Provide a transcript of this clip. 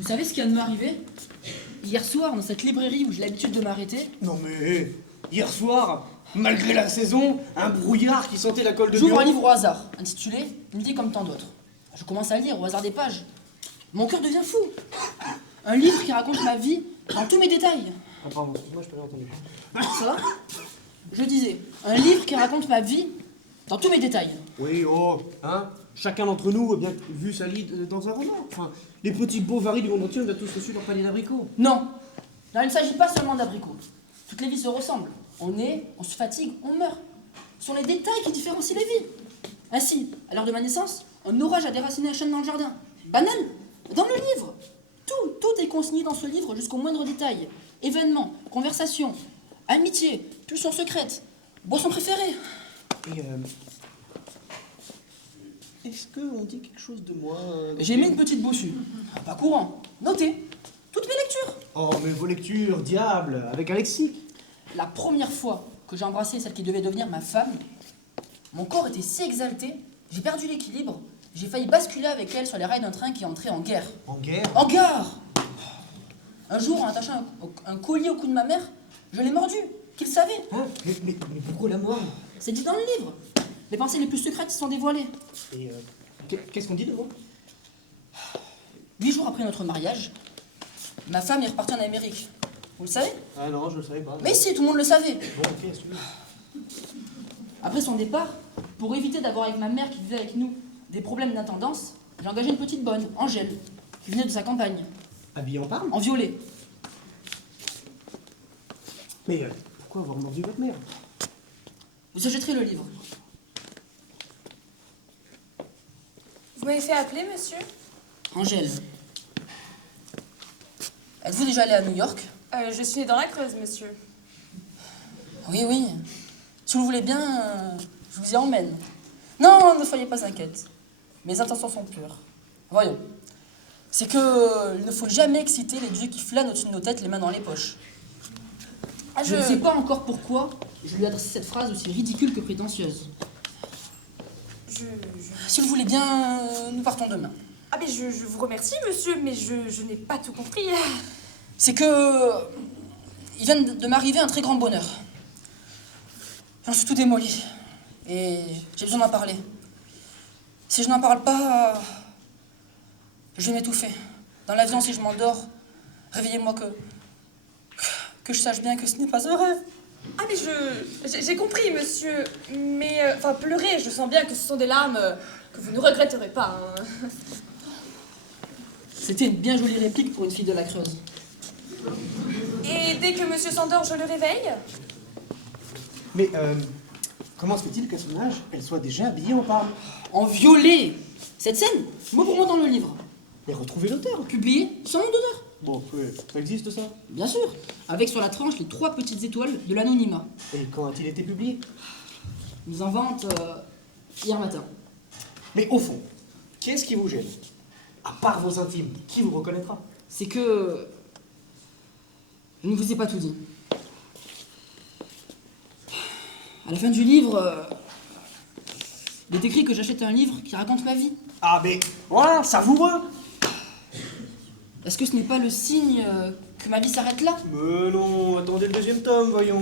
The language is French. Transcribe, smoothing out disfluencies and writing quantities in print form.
Vous savez ce qui vient de m'arriver? Hier soir, dans cette librairie où j'ai l'habitude de m'arrêter, Non mais, hier soir, malgré la saison, un brouillard qui sentait la colle de j'ouvre bureau. un livre au hasard, intitulé Une vie comme tant d'autres. Je commence à lire au hasard des pages. Mon cœur devient fou. Un livre qui raconte ma vie dans tous mes détails. Ah pardon, moi je t'avais entendu. Ça va? Je disais, un livre qui raconte ma vie dans tous mes détails. Oui, oh, hein. Chacun d'entre nous a bien vu sa vie dans un roman. Enfin, les petits Bovary du monde entier, on a tous reçu leur panier d'abricots. Non, là il ne s'agit pas seulement d'abricots. Toutes les vies se ressemblent. On naît, on se fatigue, on meurt. Ce sont les détails qui différencient les vies. Ainsi, à l'heure de ma naissance, un orage a déraciné un chêne dans le jardin. Banal, dans le livre. Tout est consigné dans ce livre jusqu'au moindre détail. Événements, conversations, amitié, pulsions secrètes, boissons préférées. Et est-ce qu'on dit quelque chose de moi J'ai mis une petite bossu. Pas courant. Notez. Toutes mes lectures. Oh, mais vos lectures, diable, avec un lexique. La première fois que j'ai embrassé celle qui devait devenir ma femme, mon corps était si exalté, j'ai perdu l'équilibre, j'ai failli basculer avec elle sur les rails d'un train qui entrait en guerre. En guerre? En gare! Un jour, en attachant un collier au cou de ma mère, je l'ai mordu, qu'il savait. Hein? Mais pourquoi la mort? C'est dit dans le livre. Les pensées les plus secrètes sont dévoilées. Et qu'est-ce qu'on dit de moi? 8 jours après notre mariage, ma femme est repartie en Amérique. Vous le savez? Ah non, je le savais pas. Mais si, tout le monde le savait. Bon, ok, excuse-moi. Après son départ, pour éviter d'avoir avec ma mère qui vivait avec nous des problèmes d'intendance, j'ai engagé une petite bonne, Angèle, qui venait de sa campagne, Habillé en parle? en violet. Mais pourquoi avoir mordu votre mère? Vous achèterez le livre. Vous m'avez fait appeler, monsieur? Angèle. Êtes-vous déjà allé à New York? Je suis née dans la Creuse, monsieur. Oui, oui. Si vous le voulez bien, je vous y emmène. Non, ne soyez pas inquiète. Mes intentions sont pures. Voyons. C'est que il ne faut jamais exciter les dieux qui flânent au-dessus de nos têtes, les mains dans les poches. Ah, Je ne sais pas encore pourquoi je lui ai adressé cette phrase aussi ridicule que prétentieuse. Si vous le voulez bien, nous partons demain. Ah, mais je vous remercie, monsieur, mais je n'ai pas tout compris. C'est que... il vient de m'arriver un très grand bonheur. J'en suis tout démoli. Et j'ai besoin d'en parler. Si je n'en parle pas, je vais m'étouffer. Dans l'avion, si je m'endors, réveillez-moi que je sache bien que ce n'est pas un rêve. Ah, mais j'ai compris, monsieur. Mais, enfin, pleurer, je sens bien que ce sont des larmes que vous ne regretterez pas. Hein. C'était une bien jolie réplique pour une fille de la Creuse. Et dès que monsieur s'endort, je le réveille? Mais comment se fait-il qu'à son âge, elle soit déjà habillée en parle? En violet! Cette scène, mot pour mot dans le livre. Et retrouver l'auteur? Publié sans nom d'auteur. Bon, ouais, ça existe ça? Bien sûr. Avec sur la tranche les 3 petites étoiles de l'anonymat. Et quand a-t-il été publié? Mise en vente hier matin. Mais au fond, qu'est-ce qui vous gêne? À part vos intimes, qui vous reconnaîtra? C'est que... je ne vous ai pas tout dit. À la fin du livre, il est écrit que j'achète un livre qui raconte ma vie. Ah mais, voilà, savoureux! Est-ce que ce n'est pas le signe que ma vie s'arrête là? Mais non, attendez le deuxième tome, voyons.